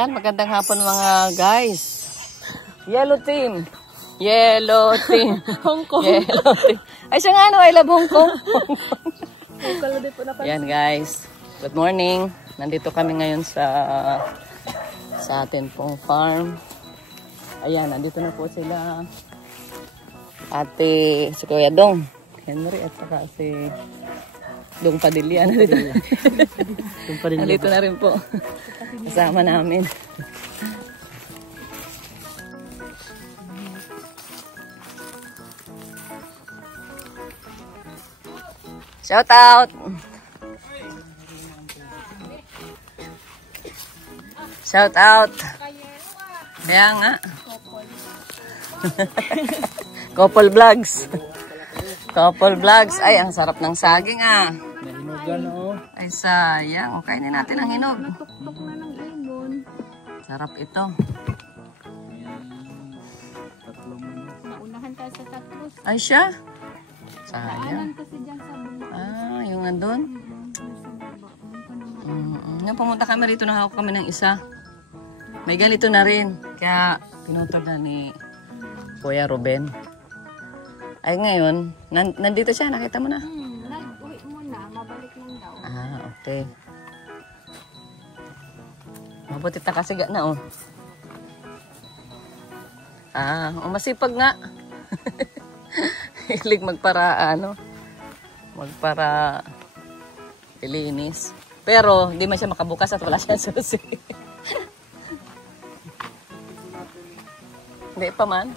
Ayan, magandang hapon mga guys. Yellow team. Yellow team. Hong Kong. Yellow team. Ay, siya nga, no? I love Hong Kong. Ayan guys. Good morning. Nandito kami ngayon sa atin pong farm. Ayan, nandito na po sila. Ate, si Kuya Dong. Henry at saka si Dong Padilla. Nandito na rin po. Kasama namin. Shout out! Shout out! Kaya nga. Couple vlogs. Couple vlogs. Ay, ang sarap ng saging ah. Ay, sayang. O, kainin natin ang hinog. Natuktok na ng ibon. Sarap ito. Naunahan tayo sa tatlos. Ay, siya? Sayang. Daanan kasi dyan sa baba. Ah, yung nandun? Sa baba. Nung pumunta kami rito, nahawak kami ng isa. May ganito na rin. Kaya pinutol na ni Kuya Ruben. Ay ngayon, nandito siya. Nakita mo na? Nag-uwi muna. Mabalik lang daw. Ah, okay. Mabuti ta kasi na oh. Ah, masipag nga. Hilig magpara magpara ilinis. Pero hindi man siya makabukas at wala siya susi. Hindi pa man.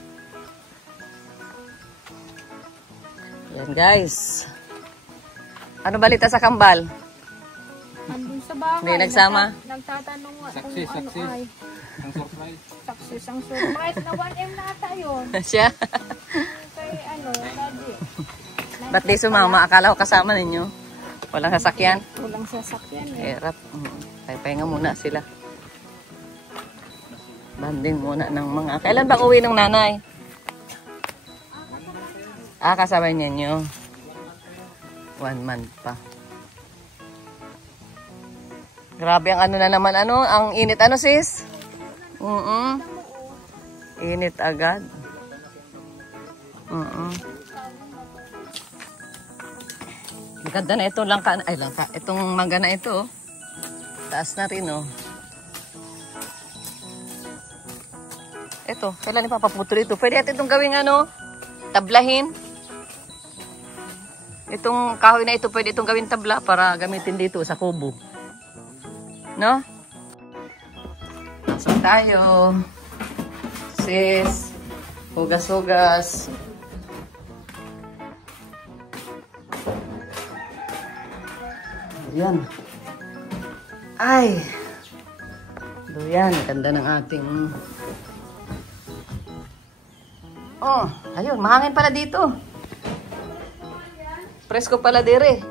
Yan guys. Ano balita sa kambal? Andun sa bahay. Hindi nagsama? Nagtatanong kung Success. ano ay. Ang surprise. Success ang surprise. Na 1M na ata yun. Siya? Kay daddy. Ba't di sumama? Akala ko kasama ninyo. Walang sasakyan? Walang sasakyan eh. Hirap. Pahinga muna sila. Banding muna ng mga... Kailan ba uwi ng nanay? Ah, kasama niyo. 1 month pa. Grabe ang ano na naman. Ang init. Ano sis? Init agad. Maganda na ito. Langka. Itong mangga na ito. Taas na rin oh. Ito. Kailan ipapaputol ito? Pwede natin itong gawing tablahin. Itong kahoy na ito, pwede itong gawin tabla para gamitin dito sa kubo. No? Pasok tayo. Sis. Hugas-hugas. Ayan. Ay. Ayan. Ganda ng ating... Oh, ayun. Mahangin pala dito. Presko pala dire.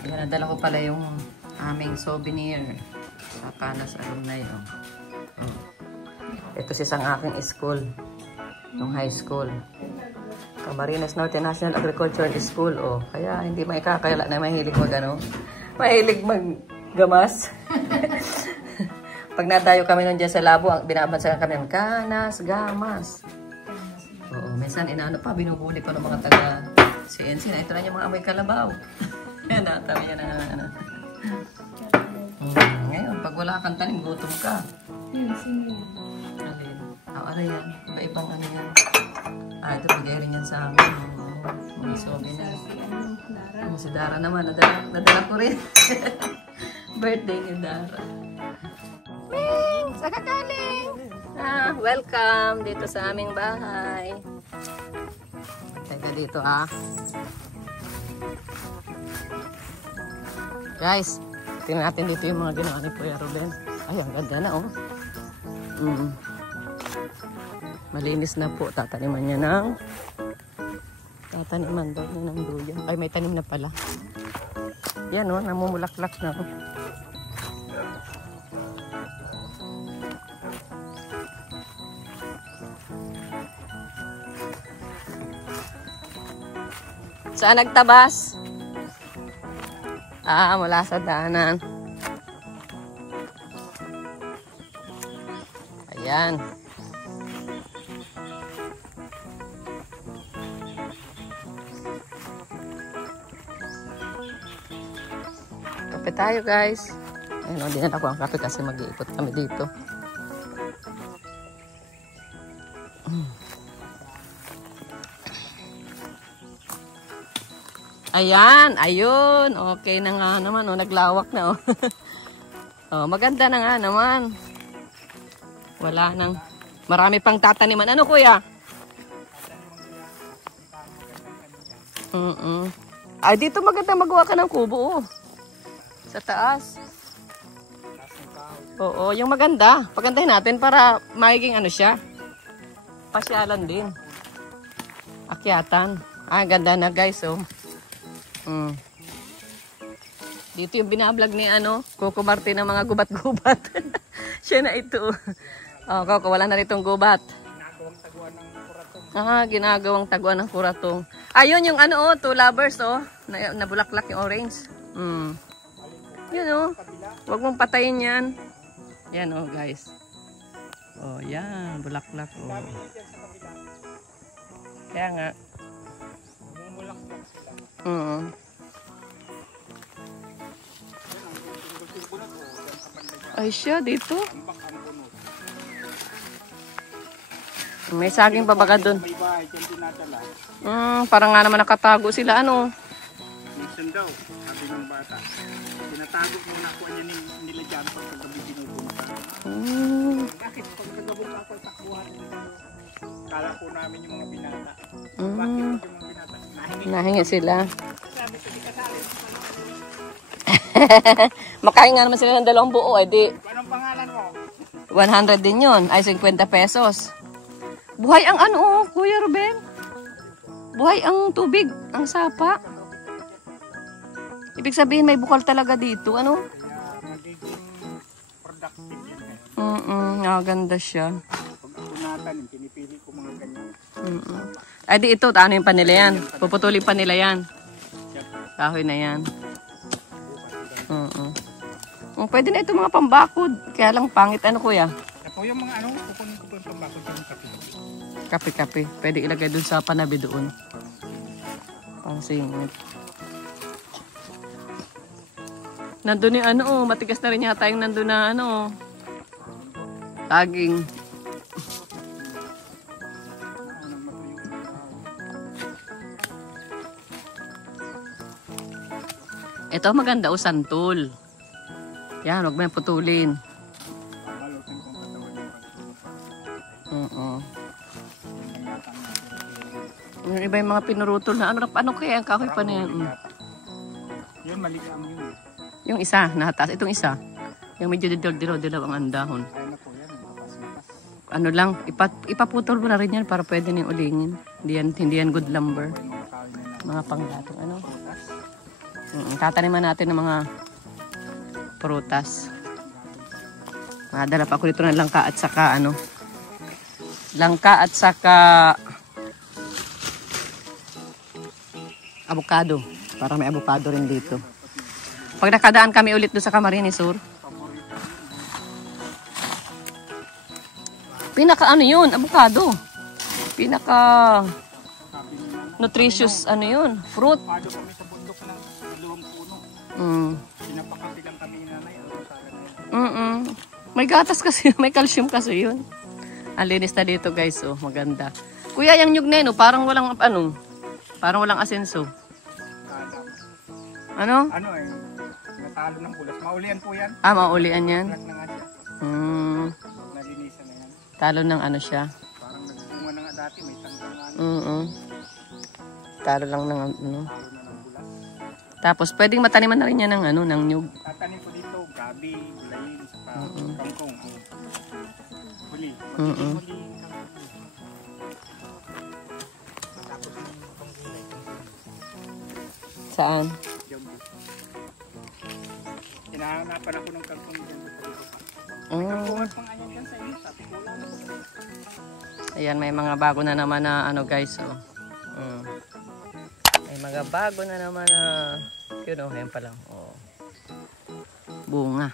Nadala ko pala yung aming souvenir sa Panas Alumni. Ito si sang aking school. Nung high school. Camarines Norte National Agricultural School. Oh, kaya hindi maikakayala na mahilig mahilig maggamas. Pag nadayo kami nun dyan sa labo, binabansayan kami ng kanas, gamas. Oo, minsan binubuli pa ng mga taga CNC na ito na yung mga amoy kalabaw. Yan, natabi yan na ngayon, pag wala kang tanim, gutom ka. Sino yan? Alin? Ano yan? Iba-ibang ano yan. Ah, ito bigay rin yan sa amin. Mga sobi na. Si Dara naman, nadala ko rin. Birthday ni Dara. Saan ka galing? Welcome dito sa aming bahay. Teka dito Guys, tingnan natin dito yung mga ginawa ni Kuya Ruben. Ay, ang ganda na Malinis na po. Tataniman niya tataniman daw niya ng duyan. Ay, may tanim na pala. Yan namumulaklak na Saan nagtabas? Mula sa daanan. Ayan. Kape tayo, guys. Ayun, dinala ko ang kape kasi mag-iikot kami dito. Ayan, ayun. Okay na nga naman, oh. Naglawak na, oh. Oh, maganda na nga naman. Wala nang marami pang tataniman. Ano, kuya? Ay, dito maganda magawa ka ng kubo, oh. Sa taas. Oo, yung maganda. Pagandahin natin para magiging ano siya. Pasyalan din. Akyatan. Ganda na, guys, oh. Dito yung binablog ni Coco Martin ng mga gubat-gubat. Siya na ito. Oh, Coco, wala na ritong gubat. Ginagawang taguan ng kuratong. Ayun yung two lovers, oh. Nabulaklak yung orange. Yun, oh. Huwag mong patayin yan. Yan, oh, guys. Oh, yan. Bulaklak, oh. Kaya nga. Ay siya dito. May saging babaga doon. Parang nga naman nakatago sila, ano. Minsan daw, sabi ng bata. Tinatago mo na kuha niya nila dyan pagkagabi binubunta. Bakit pagkagabong ako takbuhan nila? Kala po namin yung mga binata. Bakit yung mga binata? Nahingi sila. Sabi ko, di kasali ng Makain nga naman sila ng 2 buo, di. Anong pangalan mo? 100 din yun, ay 50 pesos. Buhay ang Kuya Ruben. Buhay ang tubig, ang sapa. Ibig sabihin may bukal talaga dito, ano? Kaya magiging productive. Ganda siya. Pag ako natanim, pinipili ko mga ganyan. Ay di ito, ano yung panila yan? Puputulin pa nila yan. Kahoy na yan. Pwede na ito mga pambakod. Kaya lang pangit, ano kuya? Ako yung mga kukunin ko po yung pambakod yung kape. Kape-kape. Pwede ilagay dun sa panabi doon. Pangsingit. Nandun yung matigas na rin yata yung nandun na taging. Ito maganda, santol. Yan, huwag mo yung putulin. Yung iba yung mga pinurutol na ano kaya ang kahoy pa na yan. Yun, maligang yun. Yung isa, nataas. Itong isa. Yung medyo dilaw ang andahon. Ay na po yan, mapas-mapas. Ano lang, ipaputol mo na rin yan para pwede na yung ulingin. Hindi yan good lumber. Mga panggatong tataniman natin ng mga prutas. Madala pa ako dito ng langka at saka avocado. Para may avocado rin dito. Pag nakadaan kami ulit doon sa Camarines Sur. Yun, avocado. Pinaka nutritious fruit. Pado kami sa bundok ng dalawang puno. Pinapakapigan kami nanay. May gatas kasi, may calcium kasi yun. Ang linis na dito, guys, maganda. Kuya, yung nyug na yun, parang walang parang walang asenso. Ano? Natalo ng pulas. Maulian po yan. Maulian yan. Pulas na nga siya. Nalinisan na yan. Talo ng siya. Parang nagbunga na nga dati, may tanggang Talo lang ng Talo na ng pulas. Tapos, pwedeng mataniman na rin yan ng nyug. Tatanim ko dito, gabi, gulayin, saka kangkong. Huli. Tapos yung panggulay. Saan? Hinahanapan ako ng kangkong dito. Kangkungan pang ayan dyan sa inyo, sabi ko lang. Ayan, may mga bago na naman na guys, May mga bago na naman na, ayan pa lang, bunga.